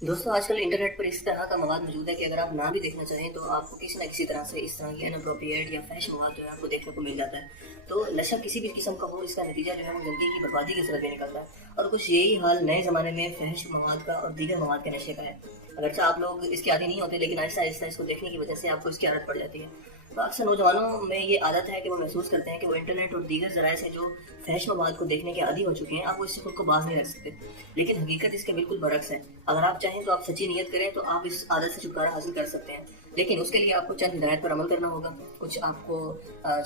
दोस्तों आजकल इंटरनेट पर इस तरह का मवाद मौजूद है कि अगर आप ना भी देखना चाहें तो आपको किसी न किसी तरह से इस तरह की इनअप्रोप्रिएट या फैश मवाद जो है आपको देखने को मिल जाता है। तो नशा किसी भी किस्म का हो, इसका नतीजा जो है वो ज़िंदगी की बर्बादी की तरफ भी निकलता है और कुछ यही हाल नए ज़माने में फैश मवाद का और दीगर मवाद के नशे का है। अगरचे आप लोग इसके आदी नहीं होते, लेकिन आहिस्ता आहिस्ता इसको देखने की वजह से आपको इसकी आदत पड़ जाती है। तो अक्सर नौजवानों में ये आदत है कि वो महसूस करते हैं कि वो इंटरनेट और दीगर ज़राए से जो फैश मवाद को देखने के आदी हो चुके हैं, आप वो इससे खुद को बाज नहीं रख सकते। लेकिन हकीकत इसके बिल्कुल बरक्स है। अगर आप चाहें तो आप सच्ची नीयत करें तो आप इस आदत से छुटकारा हासिल कर सकते हैं। लेकिन उसके लिए आपको चंद हिदायत पर अमल करना होगा, कुछ आपको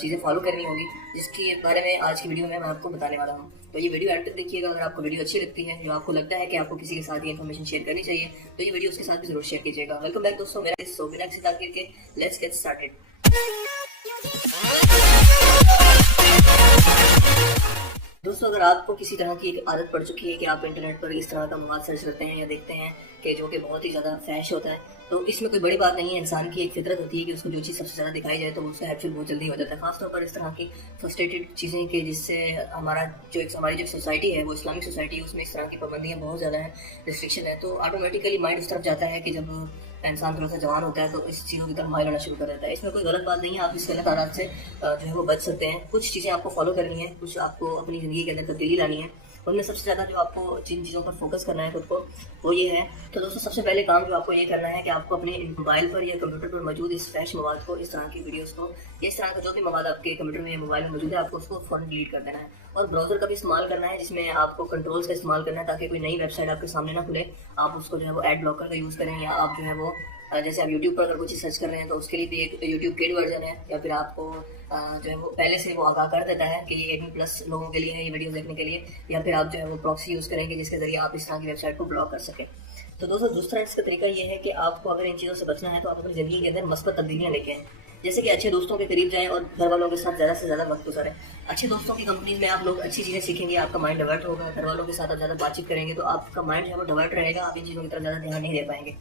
चीज़ें फॉलो करनी होगी, जिसके बारे में आज की वीडियो में मैं आपको बताने वाला हूँ। तो ये वीडियो एंड तक देखिएगा। अगर आपको वीडियो अच्छी लगती है, जो आपको लगता है कि आपको किसी के साथ ये इन्फॉर्मेशन शेयर करनी चाहिए, तो ये वीडियो उसके साथ भी जरूर शेयर कीजिएगा। वेलकम बैक दोस्तों, मेरा इस बिना किसी ताखीर के लेट्स गेट स्टार्टेड। दोस्तों अगर आपको किसी तरह की एक आदत पड़ चुकी है कि आप इंटरनेट पर इस तरह का मवाद सर्च करते हैं या देखते हैं कि जो कि बहुत ही ज़्यादा फैश होता है, तो इसमें कोई बड़ी बात नहीं है। इंसान की एक फितरत होती है कि उसको जो चीज़ सबसे ज़्यादा दिखाई जाए तो उससे हैबिचुअल बहुत जल्दी हो जाता है। खासतौर पर इस तरह की फ्रस्ट्रेटेड चीज़ें कि जिससे हमारी जो सोसाइटी है वो इस्लामिक सोसाइटी है, उसमें इस तरह की पाबंदियाँ बहुत ज़्यादा हैं, रिस्ट्रिक्शन है, तो ऑटोमेटिकली माइंड उस तरफ जाता है कि जब इंसान थोड़ा सा जवान होता है तो इस चीज़ों की तरफ माइल होना शुरू कर देता है। इसमें कोई गलत बात नहीं है, आप इस गलत आदत से जो है वो बच सकते हैं। कुछ चीज़ें आपको फॉलो करनी है, कुछ आपको अपनी ज़िंदगी के अंदर तब्दीली लानी है। उनमें सबसे ज़्यादा जो आपको जिन चीज़ों पर फोकस करना है खुद को, वो ये है। तो दोस्तों सबसे पहले काम जो आपको ये करना है कि आपको अपने मोबाइल पर या कंप्यूटर पर मौजूद इस फैश मवाद को, इस तरह की वीडियोस को, इस तरह का जो भी मवाद आपके कंप्यूटर में या मोबाइल में मौजूद है, आपको उसको फौरन डिलीट कर देना है। और ब्राउज़र का भी इस्तेमाल करना है, जिसमें आपको कंट्रोल्स का इस्तेमाल करना है ताकि कोई नई वेबसाइट आपके सामने ना खुले। आप उसको जो है वो एड ब्लॉकर का यूज़ करें, या आप जो है वो जैसे आप यूट्यूब पर अगर कुछ सर्च कर रहे हैं तो उसके लिए भी एक यूट्यूब पेड वर्जन है, या फिर आपको जो है वो पहले से वो आगाह कर देता है कि ये 18+ लोगों के लिए है ये वीडियो देखने के लिए, या फिर आप जो है वो प्रॉक्सी यूज़ करेंगे जिसके जरिए आप इस तरह की वेबसाइट को ब्लॉक कर सकें। तो दोस्तों दूसरा इसका तरीका ये है कि आपको अगर इन चीज़ों से बचना है तो आप अपनी ज़िंदगी के अंदर मस्बत तब्दीलियाँ लेके आएँ। जैसे कि अच्छे दोस्तों के करीब जाएं और घर वालों के साथ ज़्यादा से ज़्यादा वक्त गुजारें। अच्छे दोस्तों की कंपनी में आप लोग अच्छी चीज़ें सीखेंगे, आपका माइंड डाइवर्ट होगा। घर वालों के साथ आप ज़्यादा बातचीत करेंगे तो आपका माइंड जो है वो डाइवर्ट रहेगा, आप इन चीज़ों की तरफ ज़्यादा ध्यान नहीं दे पाएंगे।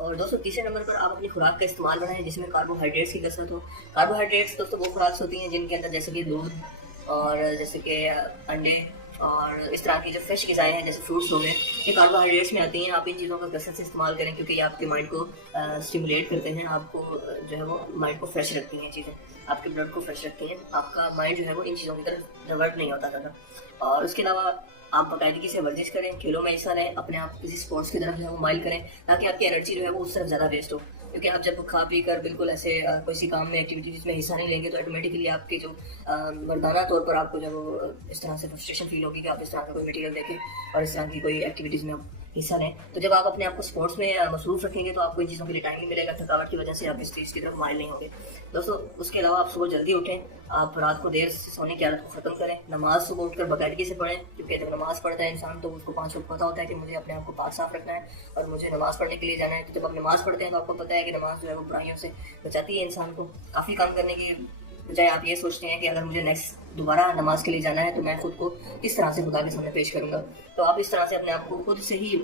और दोस्तों तीसरे नंबर पर आप अपनी खुराक का इस्तेमाल बढ़ाएं, जिसमें कार्बोहाइड्रेट्स की कसरत हो। कार्बोहाइड्रेट्स दोस्तों वो खुराक होती हैं जिनके अंदर जैसे कि दूध और जैसे कि अंडे और इस तरह की जो फ्रेश ग़िज़ाएँ हैं जैसे फ्रूट्स हो गए, ये कार्बोहाइड्रेट्स में आती हैं। आप इन चीज़ों का कसरत से इस्तेमाल करें क्योंकि ये आपके माइंड को स्टिमुलेट करते हैं, आपको जो है वो माइंड को फ्रेश रखती हैं चीज़ें, आपके ब्लड को फ्रेश रखती हैं, आपका माइंड जो है वो इन चीज़ों की तरफ डाइवर्ट नहीं होता ज़्यादा। और उसके अलावा आप बाकायदगी से वर्जिश करें, खेलों में हिस्सा लें, अपने आप किसी स्पोर्ट्स की तरफ जो है वो माइल करें ताकि आपकी एनर्जी जो है वो उस तरफ ज़्यादा वेस्ट हो। क्योंकि आप जब खा पी कर बिल्कुल ऐसे किसी काम में एक्टिविटीज़ में हिस्सा नहीं लेंगे तो ऑटोमेटिकली आपके जो मर्दाना तौर पर आपको जब इस तरह से फ्रस्ट्रेशन फील होगी कि आप इस तरह का कोई मटेरियल देखें और इस तरह की कोई एक्टिविटीज़ में आप हिस्सा लें। तो जब आप अपने आप को स्पोर्ट्स में मसरूफ़ रखेंगे तो आपको इन चीज़ों के लिए टाइम नहीं मिलेगा, थकावट की वजह से आप इस चीज़ की तरफ माइल नहीं होंगे। दोस्तों उसके अलावा आप सुबह जल्दी उठें, आप रात को देर से सोने की आदत को ख़त्म करें, नमाज़ सुबह उठकर बाकायदगी से पढ़ें, क्योंकि जब नमाज़ पढ़ता है इंसान तो उसको 5 वक्त पता होता है कि मुझे अपने आप को पाक साफ रखना है और मुझे नमाज़ पढ़ने के लिए जाना है। तो जब आप नमाज़ पढ़ते हैं तो आपको पता है कि नमाज़ जो है वो बुराइयों से बचाती है इंसान को। काफ़ी काम करने की बजाय आप ये सोचते हैं कि अगर मुझे नेक्स्ट दोबारा नमाज के लिए जाना है तो मैं खुद को किस तरह से खुदा के सामने पेश करूंगा। तो आप इस तरह से अपने आप को खुद से ही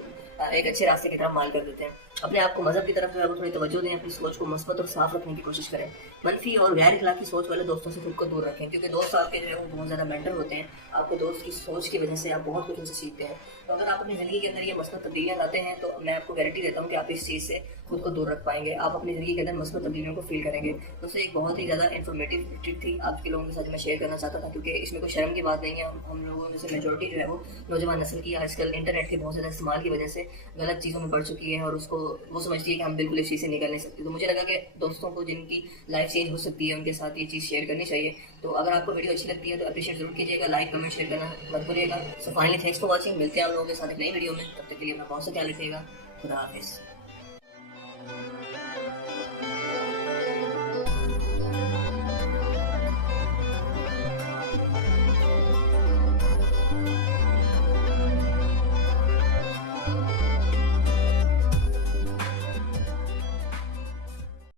एक अच्छे रास्ते की तरफ माइल कर देते हैं। अपने आप को मजहब की तरफ जो है वो थोड़ी तवज्जो दें, अपनी सोच को मस्बत और साफ रखने की कोशिश करें। मनफी और गैर इखलाकी सोच वाले दोस्तों से खुद को दूर रखें, क्योंकि दोस्त आपके जो है वो बहुत ज़्यादा मेंटर होते हैं। आपको दोस्त की सोच की वजह से आप बहुत कुछ उनसे सीखते हैं। तो अगर आप अपनी ज़िंदगी के अंदर ये मस्बत तब्दीलियाँ लाते हैं तो मैं आपको गारंटी देता हूँ कि आप इस चीज़ से खुद को दूर रख पाएंगे, आप अपनी ज़िंदगी के अंदर मस्बत तब्दीलियों को फील करेंगे। दोस्तों एक बहुत ही ज़्यादा इन्फॉर्मेटिव ट्रिप थी आपके लोगों के साथ मैं शेयर करना चाहता था, क्योंकि इसमें कोई शर्म की बात नहीं है। हम लोगों में से मेजोरिटी जो है वो नौजवान नस्ल की आजकल इंटरनेट के बहुत ज़्यादा इस्तेमाल की वजह से गलत चीज़ों में बढ़ चुकी है और उसको वो समझती है कि हम बिल्कुल इस चीज़ से निकल नहीं सकते। तो मुझे लगा कि दोस्तों को जिनकी लाइफ चेंज हो सकती है उनके साथ ये चीज़ शेयर करनी चाहिए। तो अगर आपको वीडियो अच्छी लगती है तो अप्रिशिएट जरूर कीजिएगा, लाइक कमेंट शेयर करना मत भूलिएगा। So finally thanks for watching, मिलते हैं आप लोगों के साथ एक नई वीडियो में, तब तक के लिए अपना बहुत सा ख्याल रखिएगा। खुदा हाफिज़।